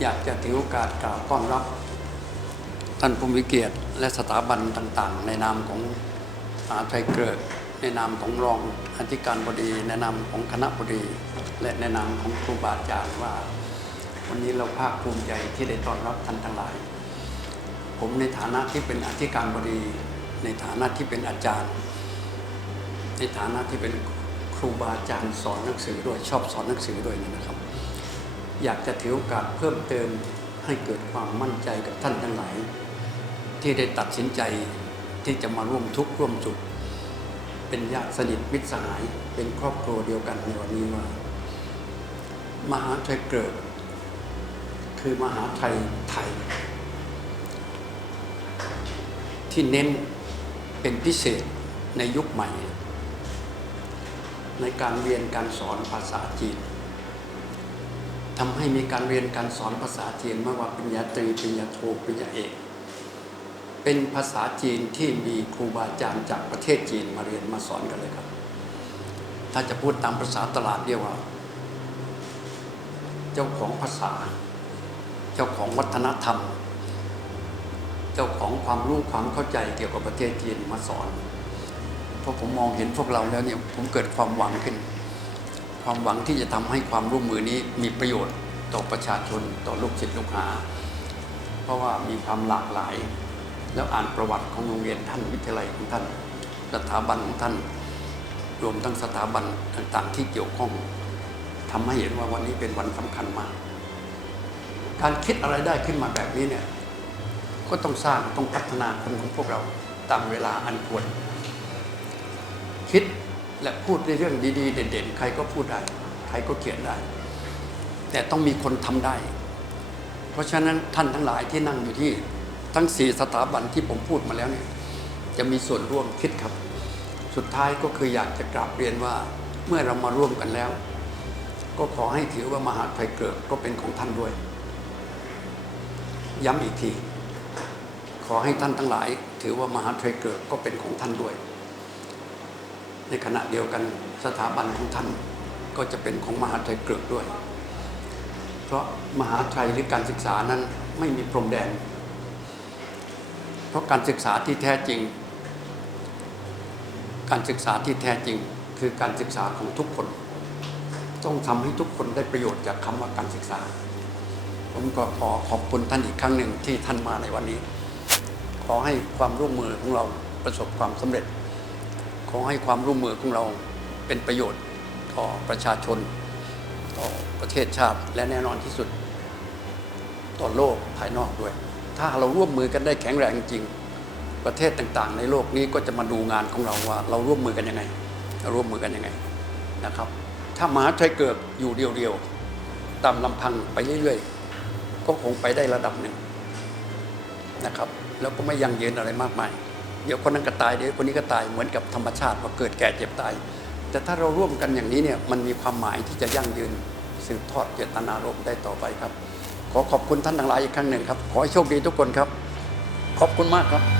อยากจะถือโอกาสกล่าวต้อนรับ ท่านผู้มีเกียรติและสถาบันต่าง ๆ ในนามของมหาไทยเกิด ในนามของรองอธิการบดีในนามของคณะบดี และในนามของครูบาอาจารย์ว่า วันนี้เราภาคภูมิใจที่ได้ต้อนรับท่านทั้งหลาย ผมในฐานะที่เป็นอธิการบดี ในฐานะที่เป็นอาจารย์ ในฐานะที่เป็นครูบาอาจารย์สอนหนังสือด้วยชอบสอนหนังสือด้วยนะครับ อยากจะถือโอกาสเพิ่มเติมให้เกิดความมั่นใจกับท่านทั้งหลาย ที่ได้ตัดสินใจที่จะมาร่วมทุกข์ร่วมสุข เป็นญาติสนิทมิตรสหายเป็นครอบครัวเดียวกันในวันนี้ว่ามหาไทยเกิด คือมหาไทยไทย ที่เน้นเป็นพิเศษในยุคใหม่ ในการเรียนการสอนภาษาจีน ทำให้มีการเรียนการสอนภาษาจีนไม่ว่าปริญญาตรีปริญญาโทปริญญาเอก เป็นภาษาจีนที่มีครูบาอาจารย์จากประเทศจีนมาเรียนมาสอนกันเลยครับ ถ้าจะพูดตามภาษาตลาดเรียกว่า เจ้าของภาษา เจ้าของวัฒนธรรม เจ้าของความรู้ความเข้าใจเกี่ยวกับประเทศจีนมาสอน เพราะผมมองเห็นพวกเราแล้วเนี่ยผมเกิดความหวังขึ้น ความหวังที่จะทำให้ความร่วมมือนี้มีประโยชน์ต่อประชาชนต่อลูกศิษย์ลูกหา เพราะว่ามีความหลากหลาย แล้วอ่านประวัติของโรงเรียนท่านวิทยาลัยของท่าน สถาบันของท่าน รวมทั้งสถาบันต่างๆ ที่เกี่ยวข้องทำให้เห็นว่าวันนี้เป็นวันสำคัญมาก การคิดอะไรได้ขึ้นมาแบบนี้เนี่ยก็ต้องสร้างต้องพัฒนาคนของพวกเราตามเวลาอันควรคิด และพูดในเรื่องดีๆ เด่นๆ ใครก็พูดได้ ใครก็เขียนได้ แต่ต้องมีคนทำได้ เพราะฉะนั้นท่านทั้งหลายที่นั่งอยู่ที่ทั้งสี่สถาบันที่ผมพูดมาแล้วเนี่ยจะมีส่วนร่วมคิดครับ สุดท้ายก็คืออยากจะกราบเรียนว่าเมื่อเรามาร่วมกันแล้ว ก็ขอให้ถือว่ามหาไทยเกิดก็เป็นของท่านด้วย ย้ำอีกที ขอให้ท่านทั้งหลาย ถือว่ามหาไทยเกิดก็เป็นของท่านด้วย ในขณะเดียวกันสถาบันของท่านก็จะเป็นของมหาไทยเกิดด้วย เพราะมหาไทยหรือการศึกษานั้นไม่มีพรมแดน เพราะการศึกษาที่แท้จริง การศึกษาที่แท้จริงคือการศึกษาของทุกคน ต้องทำให้ทุกคนได้ประโยชน์จากคำว่าการศึกษา ผมก็ขอขอบคุณท่านอีกครั้งหนึ่งที่ท่านมาในวันนี้ ขอให้ความร่วมมือของเราประสบความสำเร็จ ขอให้ความร่วมมือของเราเป็นประโยชน์ต่อประชาชน ต่อประเทศชาติและแน่นอนที่สุด ต่อโลกภายนอกด้วย ถ้าเราร่วมมือกันได้แข็งแรงจริง ประเทศต่างๆ ในโลกนี้ก็จะมาดูงานของเราว่า เราร่วมมือกันยังไงราร่วมมือกันยังไงนะครับ ถ้ามหาไทยเกิดอยู่เดียวๆตามลำพังไปเรื่อยๆ ก็คงไปได้ระดับหนึ่งนะครับ แล้วก็ไม่ยั่งยืนอะไรมากมาย เดี๋ยวคนนั้นก็ตายเดี๋ยวคนนี้ก็ตายเหมือนกับธรรมชาติว่าเกิดแก่เจ็บตาย แต่ถ้าเราร่วมกันอย่างนี้เนี่ยมันมีความหมายที่จะยั่งยืนสืบทอดเจตนารมณ์ได้ต่อไปครับ ขอขอบคุณท่านทั้งหลายอีกครั้งหนึ่งครับ ขอให้โชคดีทุกคนครับ ขอบคุณมากครับ